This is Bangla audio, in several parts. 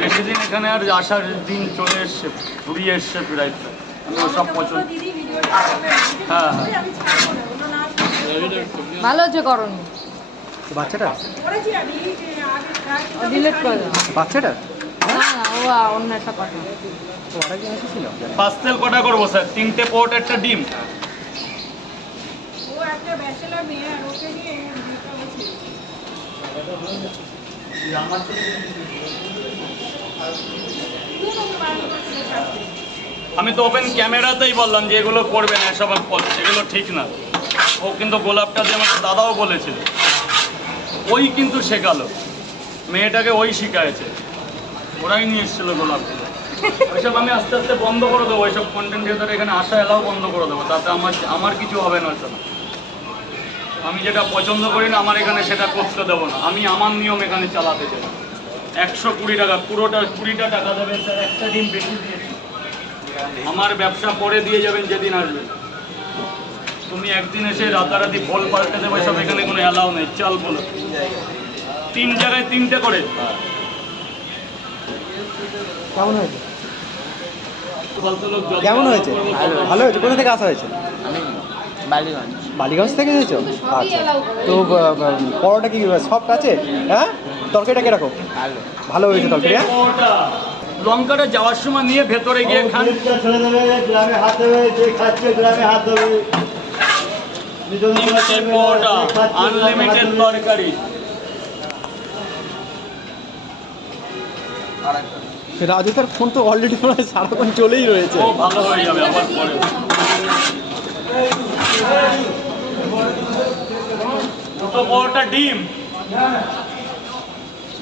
বেশি দিন এখানে আর আসার দিন চলে এসছে, ঘুরিয়ে এসছে প্রায়। আমি ওসব পছন্দ। হ্যাঁ হ্যাঁ, ভালো হচ্ছে করণ। বাচ্চাটা ডিলিট করে দাও। বাচ্চাটা না না, ও অন্য একটা কথা। ওরা কি এসেছিল? পাস্তেল কটা করবো স্যার? 3টে পোর্ট, একটা ডিম। ও একটা ব্যাচেলর মেয়ে আর ওকে নিয়ে বিয়েটা হয়েছিল। আমি তো ওপেন ক্যামেরাতেই বললাম যে এগুলো করবে না, এসব এগুলো ঠিক না। ও কিন্তু গোলাপটা দিয়ে আমাকে দাদাও বলেছিল, ওই কিন্তু শেখালো মেয়েটাকে, ওই শিখাইছে, ওরাই নিয়ে এসেছিলো গোলাপগুলো। ওইসব আমি আস্তে আস্তে বন্ধ করে দেবো, ওইসব কন্টেন্ট ক্রিয়েটর এখানে আসা এলাও বন্ধ করে দেবো, তাতে আমার কিছু হবে না। ওইসব আমি যেটা পছন্দ করি না আমার এখানে সেটা করতে দেবো না। আমি আমার নিয়ম এখানে চালাতে চাই। 120 টাকা, পুরোটা 20টা টাকা দেবেন স্যার, একটা ডিম বেশি দিয়েছি। আমার ব্যবসা পরে দিয়ে যাবেন যেদিন আসবেন। তুমি একদিন এসে রাতারাতি ফল পাল্টে দেবে, সব এখানে কোনো অ্যালাউ নেই। চাল বলো 3 জায়গায় 3টে করে। কেমন হয়েছে? ফালতু লোক যত কেমন হয়েছে? ভালো হয়েছে। কোথা থেকে আসা হয়েছে? আমি বালিগঞ্জ। বালিগঞ্জ থেকে এসেছো? আচ্ছা। তো পরোটা কি সব কাছে? হ্যাঁ, তরকারিটা কিরকম? ভালো। ভালো হয়েছে তরকারি? হ্যাঁ, লঙ্কাটা যাওয়ার সময় নিয়ে ভেতরে গিয়ে খান। ছেড়ে দেবে, গ্রামে হাত দেবে, যে খাচ্ছে গ্রামে হাত দেবে। আনলিমিটেড তরকারি। রাজু তার ফোন তো অলরেডি সারাক্ষণ চলেই রয়েছে। ও ভালো হয়ে যাবে আবার পরে। দুটো পরোটা ডিম,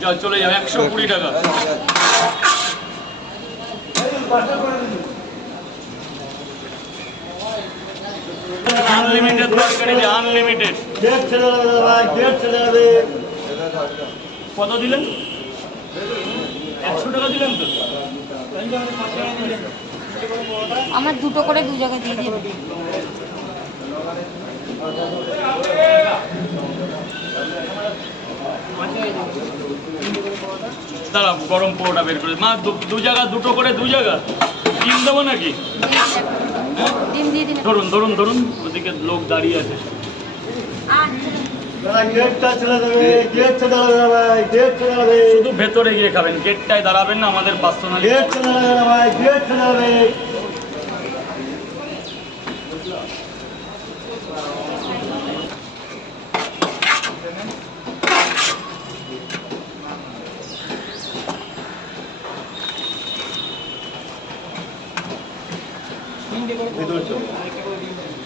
যা চলে যাবে 120 টাকা। আনলিমিটেড তরকারি, আনলিমিটেড। গেট ছেড়ে দেবে ভাই, গেট ছেড়ে দেবে। কত দিলেন? 100 টাকা দিলেন তো? আমার 2টো করে 2 জায়গায় দিয়ে দিন। দাঁড়া, গরম পরোটা বের করে মা। 2 জায়গা, 2টো করে 2 জায়গা ডিম দেবো নাকি? ডিম দিয়ে দিন। ধরুন ধরুন ধরুন, ওদিকে লোক দাঁড়িয়ে আছে। গেটটা ছেড়ে দেবে, গেট ছেড়ে দেবে ভাই, গেট ছেড়ে দেবে। শুধু ভেতরে গিয়ে খাবেন, গেটটায় দাঁড়াবেন না, আমাদের পার্সোনাল। গেট ছেড়ে দেবে ভাই, গেট ছেড়ে দেবে।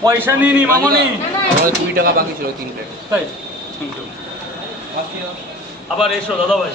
পয়সা নিয়ে নি মামনি। আমার 2 টাকা বাকি ছিল 3 টাকা। তাই আবার এসো দাদা ভাই।